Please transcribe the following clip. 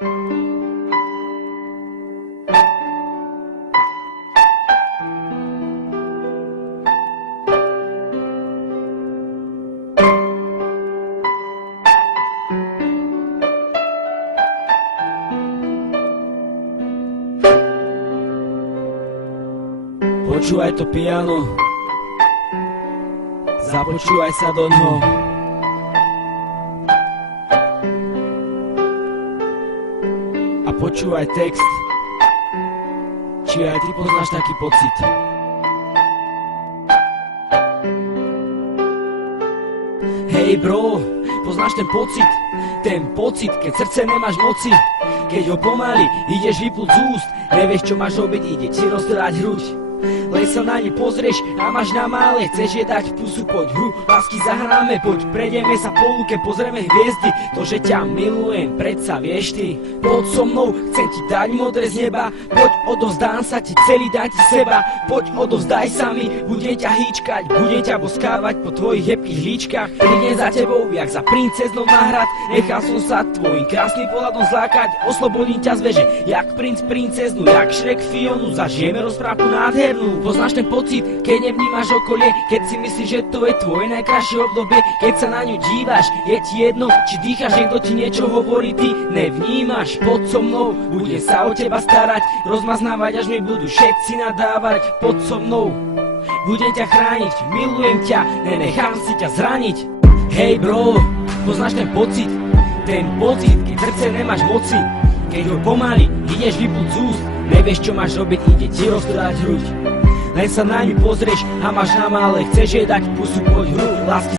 Počúvaj to piano, započúvaj sa do ňoho. A počúvaj text, či aj ty poznáš taký pocit. Hej bro, poznáš ten pocit? Ten pocit, keď srdce nemáš moci, keď ho pomaly ideš vypúť z úst, nevieš čo máš robiť, ide ti roztrhať hruď. Len sa na ne pozrieš a máš na mále, chceš je dať pusu, poď hru, lásky zahráme, poď prejdeme sa po lúke, pozrieme hviezdy, to, že ťa milujem, predsa vieš ty. Poď so mnou, chcem ti dať modré z neba, poď odovzdám sa ti celý, daj ti seba, poď odovzdaj sa mi, budem ťa hýčkať, budem ťa boskávať po tvojich hebkých líčkach, prídem za tebou, jak za princeznou na hrad, nechal som sa tvojim krásnym pohľadom zlákať, oslobodím ťa z veže, jak princ princeznu, jak Shrek Fionu, zažijeme rozprávku nádhernú. Poznáš ten pocit, keď nevnímaš okolie, keď si myslíš, že to je tvoje najkrajšie obdobie, keď sa na ňu díváš, je ti jedno, či dýcháš, niekto ti niečo hovorí, ty nevnímaš. Poď so mnou, budem sa o teba starať, rozmaznávať, až mi budú všetci nadávať. Poď so mnou, budem ťa chrániť, milujem ťa, nenechám si ťa zraniť. Hej bro, poznáš ten pocit, keď srdce nemáš moci, keď ho pomaly ideš vypúť z úst, nevieš čo máš robiť, ide ti roztrhať hruď. Len sa na ňu pozrieš a máš na mále, chceš jej dať pusu, poď hru, lásky